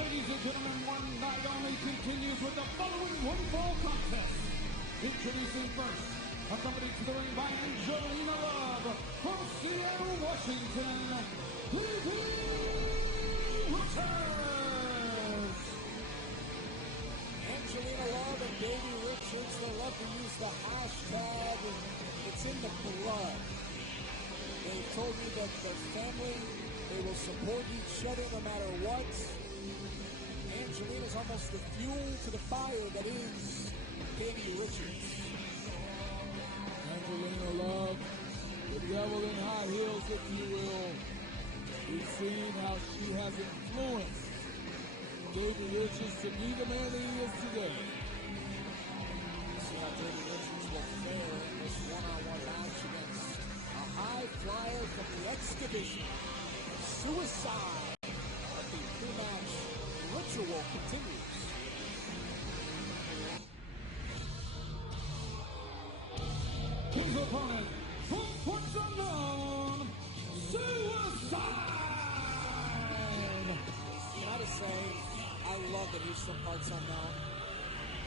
Ladies and gentlemen, one night only continues with the following one-fall contest. Introducing first, accompanied to the ring by Angelina from Seattle, Washington, Davey Richards. Angelina and Davey Richards, they love to use the hashtag, it's in the blood. They told me that their family, they will support each other no matter what. Angelina's almost the fuel to the fire that is Davey Richards. Angelina Love, the devil in high heels, if you will. We've seen how she has influenced Davey Richards to be the man that he is today. See how Davey Richards will fare in this one-on-one match against a high flyer from the X Division. Suicide of the pre-match ritual continues. His opponent, from parts unknown, Suicide! Can I just say, I love that he's from parts unknown.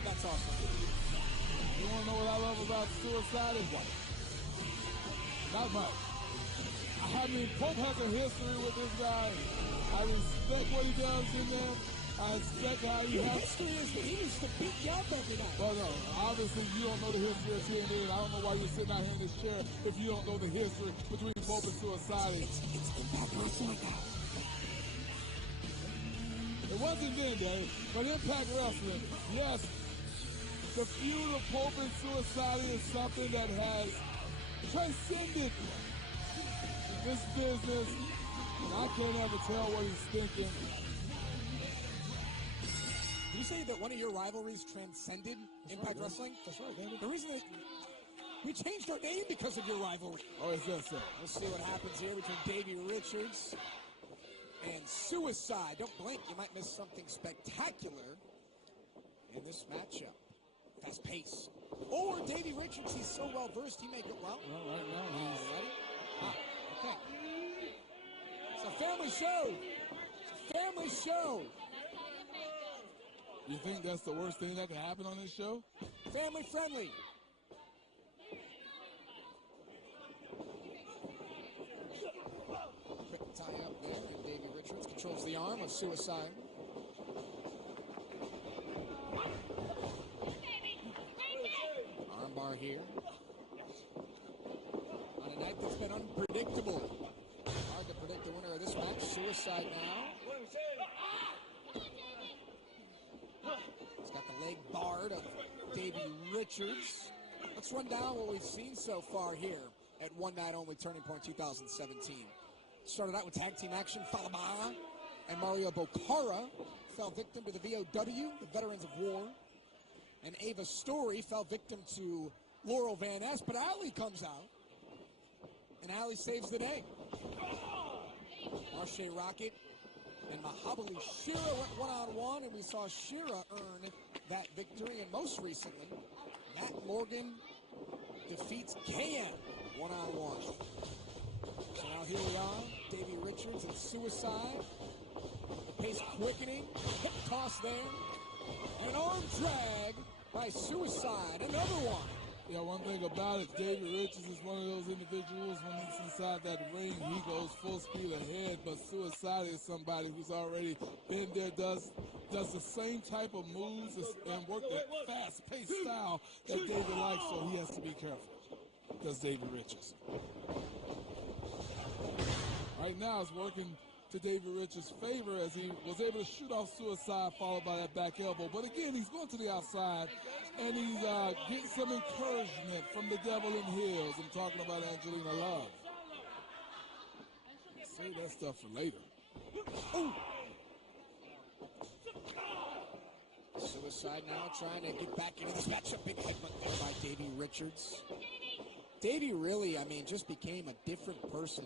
That's awesome. You want to know what I love about Suicide is what? Not much. I mean, Pope has a history with this guy. I respect what he does in there. I respect how he Your has... history is that he used to beat you up every night. Well, no, obviously you don't know the history of TNA, and I don't know why you're sitting out here in this chair if you don't know the history between Pope and Suicide. It's Impact Wrestling now. It wasn't then, Dave, but Impact Wrestling, yes, the feud of Pope and Suicide is something that has transcended this business, and I can't ever tell what he's thinking. Did you say that one of your rivalries transcended Impact Wrestling? That's right, David. The reason that we changed our name because of your rivalry. Oh, is that so? We'll see what happens here between Davey Richards and Suicide. Don't blink, you might miss something spectacular in this matchup. Fast pace. Or Davey Richards, he's so well versed, he may go well. Well, right now he's ready. Okay. It's a family show. It's a family show. You think that's the worst thing that can happen on this show? Family friendly. Quick tie up there, and Davey Richards controls the arm of Suicide. Armbar here. On a night that's been unpredictable. Hard to predict the winner of this match. Suicide now. He's got the leg barred of Davey Richards. Let's run down what we've seen so far here at One Night Only Turning Point 2017. Started out with tag team action. Falaba and Mario Bocara fell victim to the VOW, the Veterans of War. And Ava Story fell victim to Laurel Van Ness, but Allie comes out. And Allie saves the day. Marche Rocket and Mahabali Shira went one-on-one, and we saw Shira earn that victory. And most recently, Matt Morgan defeats KM one-on-one. So now here we are, Davey Richards and Suicide. The pace quickening, hip toss there, and an arm drag by Suicide, another one. Yeah, one thing about it, Davey Richards is one of those individuals when he's inside that ring, he goes full speed ahead, but Suicide is somebody who's already been there, does the same type of moves and work that fast-paced style that Davey likes, so he has to be careful. Does Davey Richards. Right now it's working to Davey Richards' favor as he was able to shoot off Suicide, followed by that back elbow. But again, he's going to the outside, and he's getting some encouragement from the devil in heels. I'm talking about Angelina Love. Save that stuff for later. Ooh. Suicide now trying to get back into this matchup. Big headbutt there by Davey Richards. Davey really, I mean, just became a different person.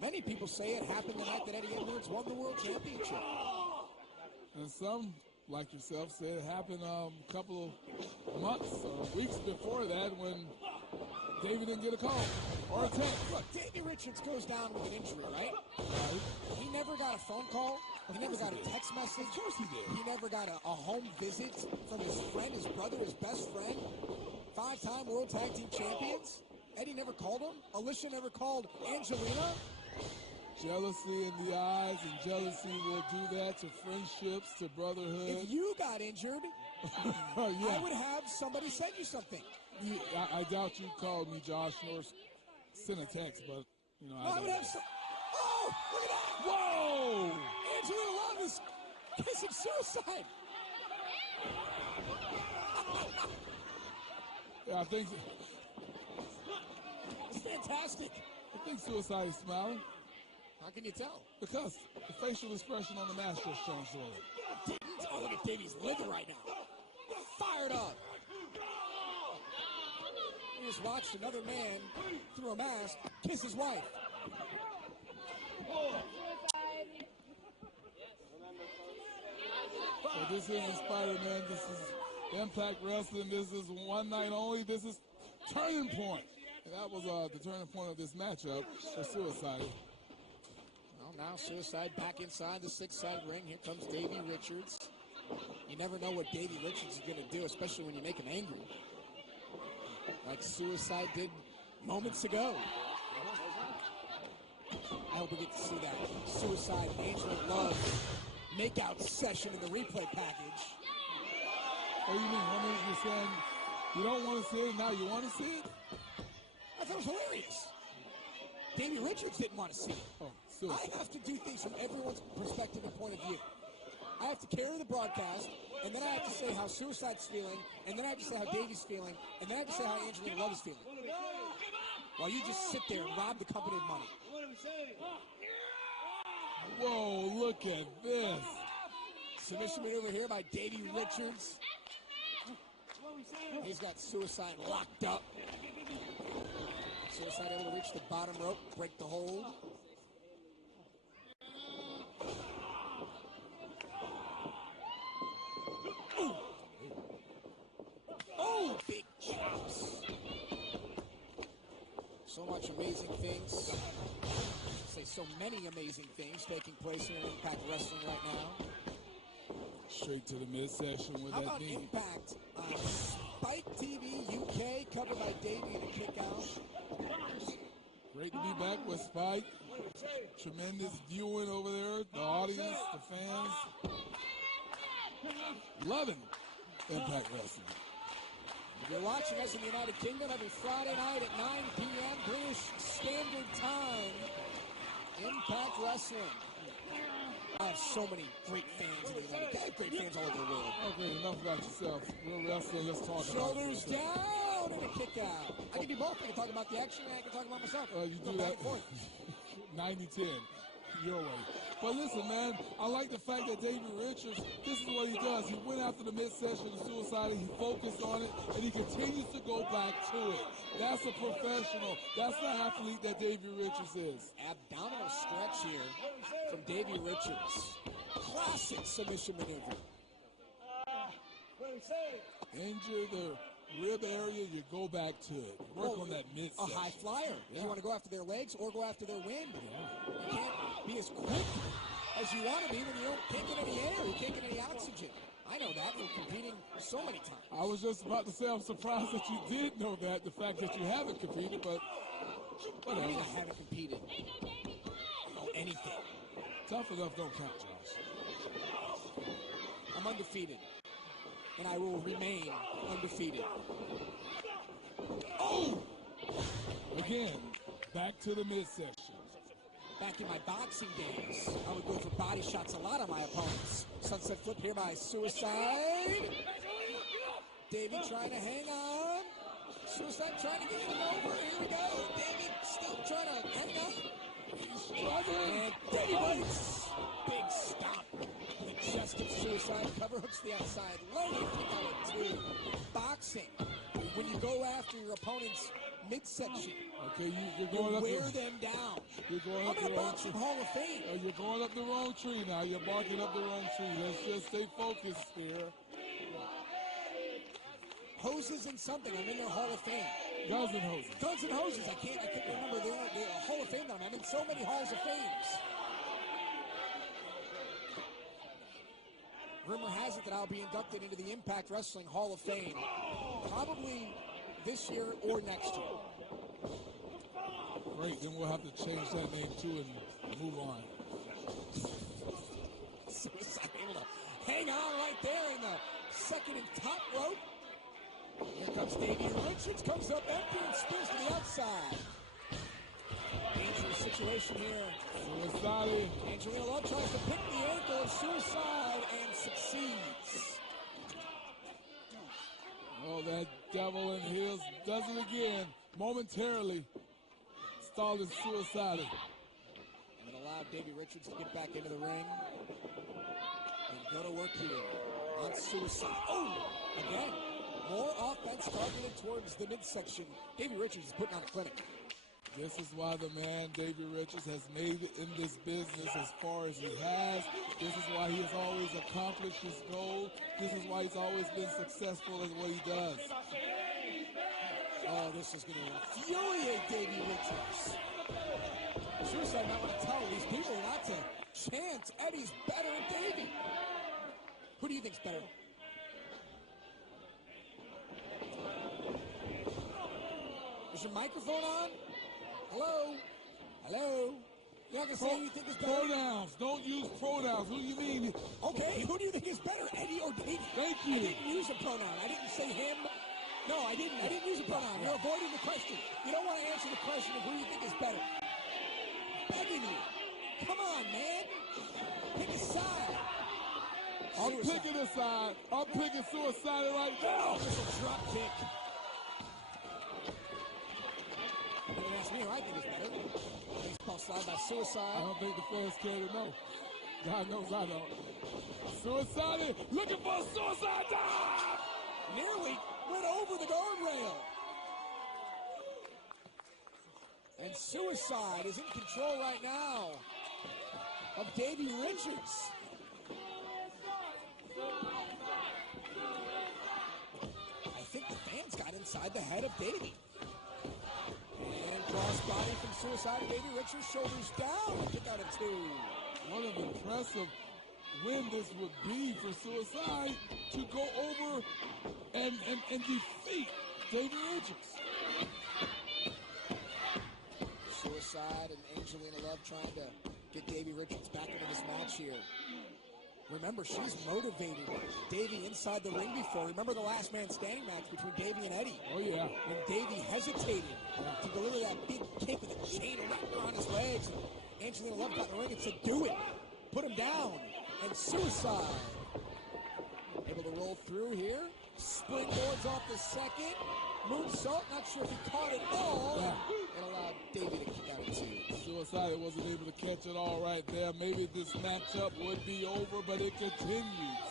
Many people say it happened the night that Eddie Edwards won the World Championship. And some, like yourself, say it happened a couple of months or weeks before that when Davey didn't get a call or a text. Look, Davey Richards goes down with an injury, right? He never got a phone call He never got a text message. Of course he did. He never got a home visit from his friend, his brother, his best friend. 5-time World Tag Team Champions. Eddie never called him. Alicia never called Angelina. Jealousy in the eyes, and jealousy will do that to friendships, to brotherhood. If you got injured, yeah. I would have somebody send you something. I doubt you called me, Josh, nor sent a text, but, you know, I would have some. Oh, look at that. Whoa! Angelina Love is kissing suicide. Yeah, I think It's fantastic. Suicide is smiling How can you tell? because the facial expression on the mask just changed a little. Didn't. Oh, look at Davey's liver right now. Fired up. We just watched another man, through a mask, kiss his wife. So this isn't Spider-Man. This is Impact Wrestling. This is one night only. This is Turning Point. And that was the turning point of this matchup for Suicide. Well, now Suicide back inside the six-side ring. Here comes Davey Richards. You never know what Davey Richards is going to do, especially when you make him angry. Like Suicide did moments ago. I hope we get to see that Suicide Angel Love makeout session in the replay package. Oh, you mean 1 minute you're saying you don't want to see it, now you want to see it? I thought it was hilarious. Davey Richards didn't want to see it. Oh, Suicide. I have to do things from everyone's perspective and point of view. I have to carry the broadcast, and then I have to say how Suicide's feeling, and then I have to say how Davey's feeling, and then I have to say how Angelina Love is feeling. While you just sit there and rob the company of money. Whoa, look at this. Submission maneuver here by Davey Richards. He's got Suicide locked up. Suicide able to reach the bottom rope, break the hold. Ooh. Oh, big chops. So much amazing things. I say so many amazing things taking place here in Impact Wrestling right now. Straight to the midsection with How that about knee. Impact on Spike TV UK, covered by Davey and a kick out. Great to be back with Spike. Tremendous viewing over there. The audience, the fans. Loving Impact Wrestling. If you're watching us in the United Kingdom every Friday night at 9 p.m. British Standard Time, Impact Wrestling. I have so many great fans in the United Kingdom. I have great fans all over the world. Okay, enough about yourself. Real wrestling, let's talk Shoulders about it. down and a kick out. I can do both. I can talk about the action and I can talk about myself. You Go do back that and forth. 90-10 your way. But listen, man, I like the fact that Davey Richards, this is what he does. He went after the midsection of Suicide, he focused on it, and he continues to go back to it. That's a professional. That's the athlete that Davey Richards is. Abdominal stretch here from Davey Richards. Classic submission maneuver. Injure the rib area, you go back to it. Work on that midsection. A high flyer. Yeah. You want to go after their legs or go after their wind. You can't be as quick as you want to be when you can't get any air. You can't get any oxygen. I know that from competing so many times. I was just about to say I'm surprised that you did know that, the fact that you haven't competed, but What do whatever. you mean I haven't competed? I don't know anything. Tough enough don't count, Josh. I'm undefeated. And I will remain undefeated. Oh! Again, back to the midsection. Back in my boxing days, I would go for body shots a lot on my opponents. Sunset flip here by Suicide. Davey trying to hang on. Suicide trying to get it over. Here we go. Davey still trying to hang on. He's struggling. And Davey bites. Big stop. The chest of Suicide. Cover hooks the outside. Loaded kick out at two. Boxing. When you go after your opponent's midsection, Okay, you're you going up. wear them down. You're going I'm up in the a wrong boxing tree. Hall of Fame. You're going up the wrong tree now. You're barking up the wrong tree. Let's just stay focused here. Hoses and something. I'm in their Hall of Fame. Guns and hoses. Guns and hoses. I can't remember the Hall of Fame now. I'm in so many Halls of Fames. Rumor has it that I'll be inducted into the Impact Wrestling Hall of Fame. Probably this year or next year. Great, then we'll have to change that name too and move on. Suicide able to hang on right there in the second and top rope. Here comes Davey Richards, comes up empty and spins to the outside. Dangerous situation here. Suicide. Angelina Love tries to pick the ankle of Suicide and succeeds. Oh, that devil in heels does it again. Momentarily stalling Suicide. And it allowed Davey Richards to get back into the ring and go to work here on Suicide. Oh, again, more offense targeted towards the midsection. Davey Richards is putting on a clinic. This is why the man, Davey Richards, has made it in this business as far as he has. This is why he has always accomplished his goal. This is why he's always been successful at what he does. Oh, this is going to infuriate Davey Richards. Suicide might want to tell these people not to chant Eddie's better than Davey. Who do you think's better? Is your microphone on? Hello? Hello? You're not going to say who you think is better? Pronouns. Don't use pronouns. Who do you mean? Okay, who do you think is better, Eddie or Davey? Thank you. I didn't use a pronoun. I didn't say him. No, I didn't. I didn't use a pronoun. You're avoiding the question. You don't want to answer the question of who you think is better. Begging you. Come on, man. Pick a side. I'm picking a side. I'm picking Suicide right now. There's a drop kick. That's me who I think is better. Baseball side by Suicide. I don't think the fans care to know. God knows I don't. Suicide looking for a suicide dive. Nearly went over the guardrail. And Suicide is in control right now of Davey Richards. I think the fans got inside the head of Davey. And cross body from Suicide. Davey Richards, shoulders down. Kick out at 2. What an impressive win this would be for Suicide to go over and defeat Davey Richards. Suicide and Angelina Love trying to get Davey Richards back into this match here. Remember, she's motivated Davey inside the ring before. Remember the last man standing match between Davey and Eddie? Oh, yeah. When Davey hesitated to deliver that big kick with a chain wrapped around his legs. Angelina Love got in the ring and said, do it. Put him down. And Suicide able to roll through here. Springboards off the second. Moonsault, not sure if he caught it all. And allowed Davey to kick out at 2. Suicide wasn't able to catch it all right there. Maybe this matchup would be over, but it continues.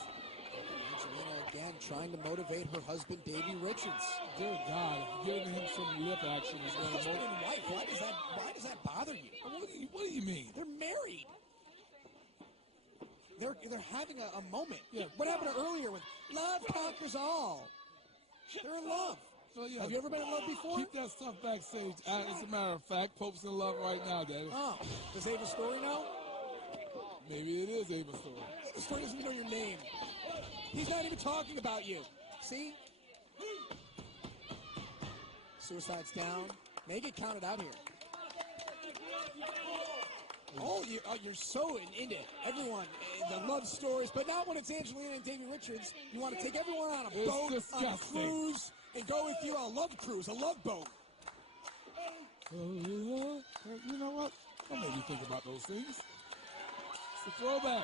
Angelina again trying to motivate her husband, Davey Richards. Dear God, giving him some lip action is going to Husband and wife, why does that bother you? What do you mean? They're married. They're having a moment. Yeah. What happened earlier with love conquers all? They're in love. So, yeah. Have you ever been in love before? Keep that stuff backstage. As a matter of fact, Pope's in love right now, Daddy. Oh, does Ava Story know? Maybe it is Ava Story. Ava Story doesn't even know your name. He's not even talking about you. See? Suicide's down. May get counted out here. Oh, you're so into everyone, the love stories, but not when it's Angelina and Davey Richards. You want to take everyone on a boat, on a cruise, and go with you on a love cruise, a love boat. You know what? Don't make me think about those things. It's a throwback.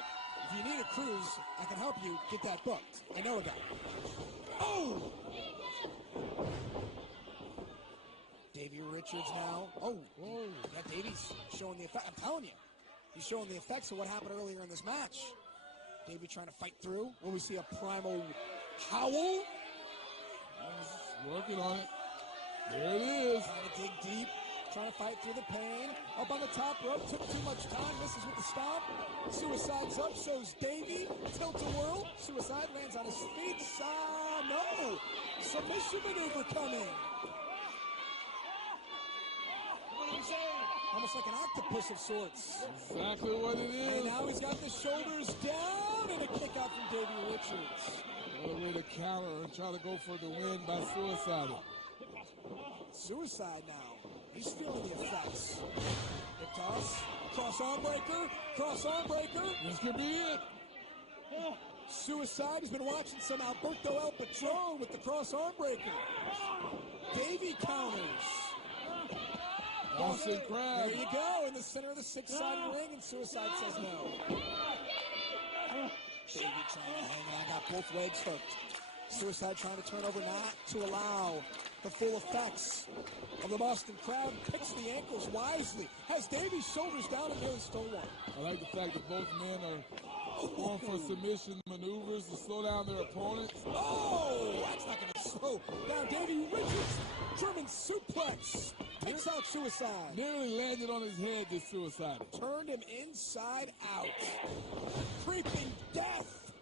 If you need a cruise, I can help you get that booked. I know a guy. Oh! Davey Richards now. Oh, whoa. Yeah, Davey's showing the effect. I'm telling you, he's showing the effects of what happened earlier in this match. Davey trying to fight through. Will we see a primal howl? He's working on it. There it is. Trying to dig deep. Trying to fight through the pain. Up on the top rope. Took too much time. Misses with the stomp. Suicide's up. So's Davey. Tilt-a-whirl. Suicide lands on his feet. No. Submission maneuver coming. What are we saying? almost like an octopus of sorts. Exactly what it is. And now he's got the shoulders down and a kick out from Davey Richards. What a way to counter and try to go for the win by Suicide. Suicide now. He's feeling the effects. Hip toss. Cross arm breaker. This could be it. Suicide has been watching some Alberto El Patron with the cross arm breaker. Davey counters. Boston Crab. There you go, in the center of the six-sided ring, and Suicide says no. Davey trying to hang on, got both legs hooked. Suicide trying to turn over, not to allow the full effects of the Boston Crab. Picks the ankles wisely. Has Davey's shoulders down and nearly stole one. I like the fact that both men are going for submission maneuvers to slow down their opponents. Oh, that's not going to slow down Davey Richards. German suplex. Takes out Suicide. Nearly landed on his head, this Suicide. Turned him inside out. Creeping death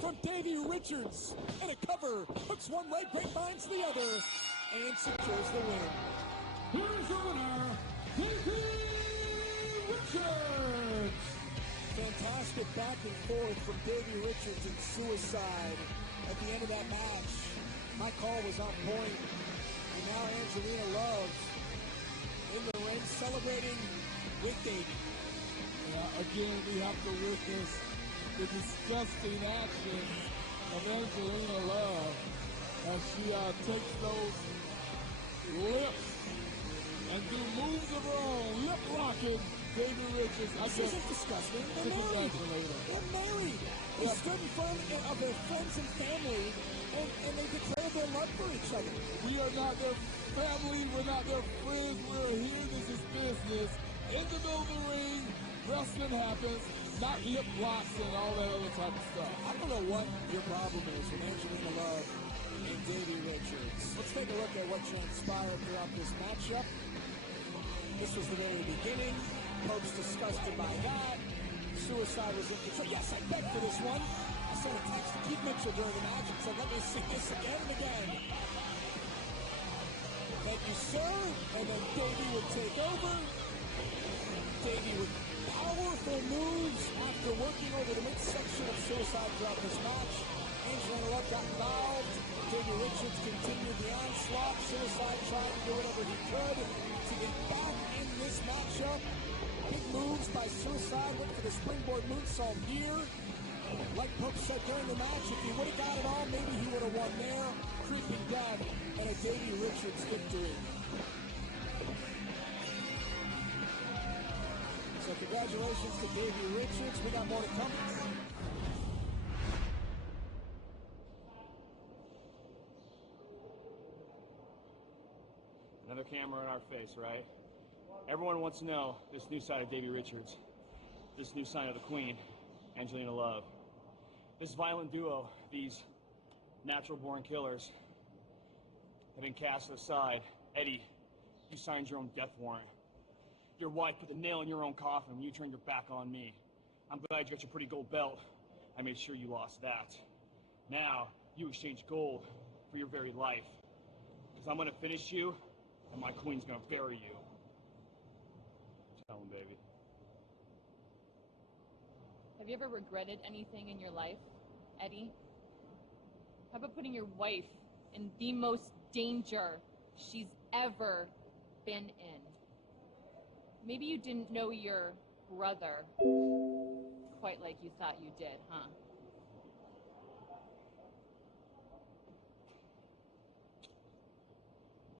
from Davey Richards. And a cover. Hooks one leg, grapevines the other. And secures the win. Here's your winner, Davey Richards. Fantastic back and forth from Davey Richards and Suicide at the end of that match. My call was on point. And now Angelina Love in the ring celebrating with Davey. Again, we have to witness the disgusting actions of Angelina Love as she takes those lips and do moves of her own, lip locking Davey Richards. This isn't disgusting. They're married. They're married. They stood in front of their friends and family, and they declared their love for each other. We are not their family. We're not their friends. We're here. This is business. In the middle of the ring, wrestling happens, not lip locks and all that other type of stuff. I don't know what your problem is with Angelina Love and Davey Richards. Let's take a look at what transpired throughout this matchup. This was the very beginning. Pope's disgusted by that. Suicide was in control. Yes, I begged for this one. I sent a text to Keith Mitchell during the match and said, let me see this again and again. Thank you, sir. And then Davey would take over. Davey with powerful moves after working over the midsection of Suicide throughout this match. Angelina Love got involved. Davey Richards continued the onslaught. Suicide tried to do whatever he could to get back in this matchup. Big moves by Suicide, went for the springboard moonsault here. Like Pope said during the match, if he would have got it all, maybe he would have won there. Creeping death and a Davey Richards victory. So congratulations to Davey Richards. We got more to come. Another camera in our face, right? Everyone wants to know this new side of Davey Richards. This new side of the Queen, Angelina Love. This violent duo, these natural-born killers, have been cast aside. Eddie, you signed your own death warrant. Your wife put the nail in your own coffin when you turned your back on me. I'm glad you got your pretty gold belt. I made sure you lost that. Now, you exchange gold for your very life. Because I'm gonna finish you, and my queen's gonna bury you. Tell him, baby. Have you ever regretted anything in your life, Eddie? How about putting your wife in the most danger she's ever been in? Maybe you didn't know your brother quite like you thought you did, huh?